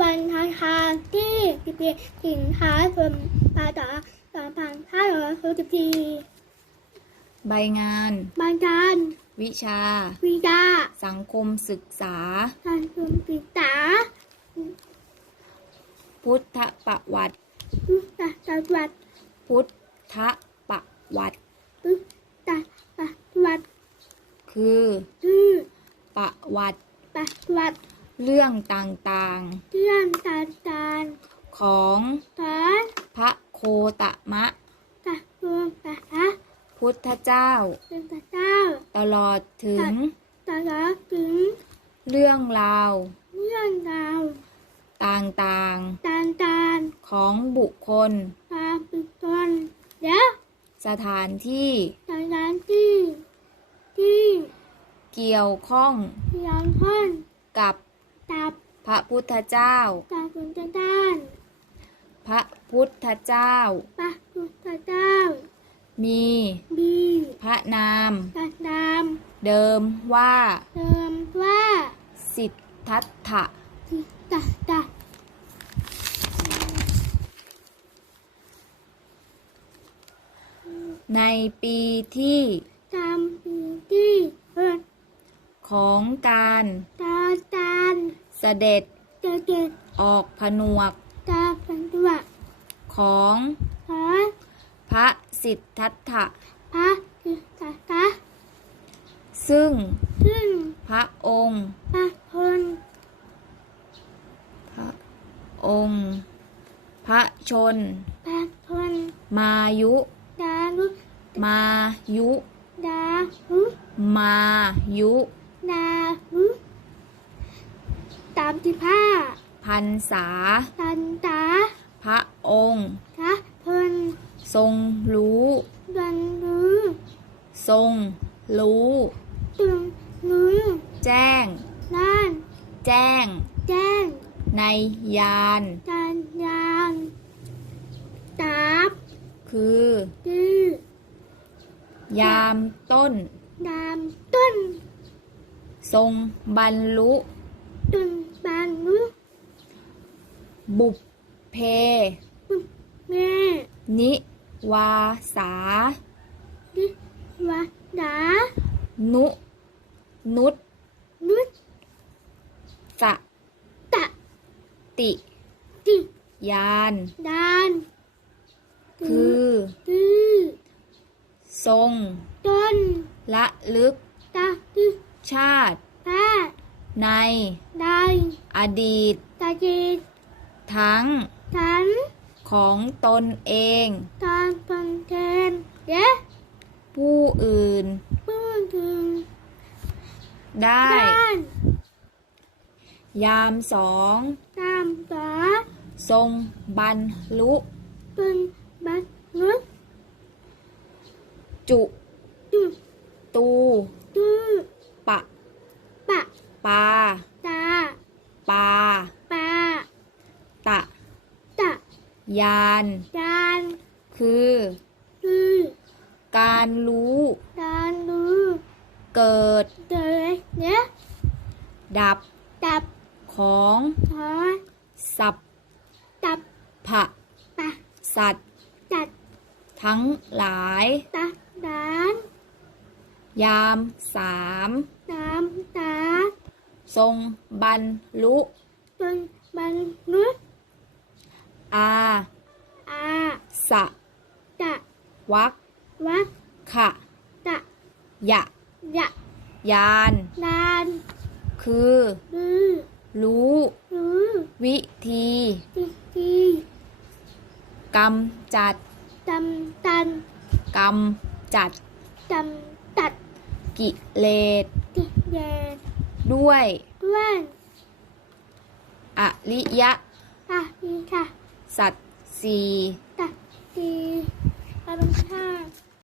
วันทางทางที่สิบเอ็ดสิงหาคมพศสองพันห้าร้อยหกสิบสี่ใบงานบางการวิชา วิดาสังคมศึกษาการคุมศึกษา พุทธประวัติ พุทธศาสวัสดิ์พุทธประวัติพุทธศาสวัสดิ์คือ คือ ประวัติประวัติ เรื่องต่างเรื่องต่างๆของๆของพระโคตมะพระพุทธศาสพุทธเจ้า เป็นพระเจ้าตลอดถึงตลอดถึงเรื่องราวเรื่องราวต่างต่างๆของบุคคล ๆความบุคคลและสถานที่สถานที่ที่เกี่ยวข้องเกี่ยวข้องกับ กับพระพุทธเจ้าการคุณด้านพระพุทธเจ้า พระพุทธเจ้า มีบีพระนามตัดดาม เดิมว่าเติมว่า สิทธัตถะทิตะตะในปีที่ตามปีที่เกิดของการตาตาน เสด็จจะเกิดออกผนวกตาเป็นตัวของพระพระสิทธัตถะพระทิตะตะซึ่งซึ่งพระองค์ พระคนพระองค์ พระชน พระคนมายุ ดาลุมายุ ดาหุมายุดาหุ ตามที่ผ้าพันษาตันตาพระองค์ พระพลทรงรู้ดันรู้ทรงรู้ตึงรู้แจ้งนั่นแจ้ง แจ้ง ในยานการยางตาบคือดื้อยามต้นดามต้น ทรงบรรลุตึง บานรู้บุพเพ แม่นิวาสาดิวาดานุ นุตนุษสะตะติ ติยาน ดานคือดื้อทรง ต้นละลึกตาดื้อชาติตา ในได้อดีต ตาจีทั้งฉันของตนเองตอนตนเทนเด็กผู้อื่น พูดถึงได้ ด้านยามสองตามต่อทรงบรรลุเป็นบัตนุษจุ ตุ ตู ตุ ปะ ปะ ปา ตา ปา ปา ตะ ตะ ยานจานคือ คือการรู้จานรู้เกิด เกิดเนี้ยดับตับของถอสัพตับพะปะสัตว์จัดทั้งหลายตาดานยามสามตามตาทรงบรรลุ จนบรรนุษ อาอาสะตะวักวัดขะตะยะยะยานดานคือคือรู้รู้วิธีทีทีกำจัดตำตันกำจัดตำตัดกิเลสติแยนด้วยด้วยอริยตะอีค่ะ สัตว์สี่สัตว์สี่อารมณ์ห้า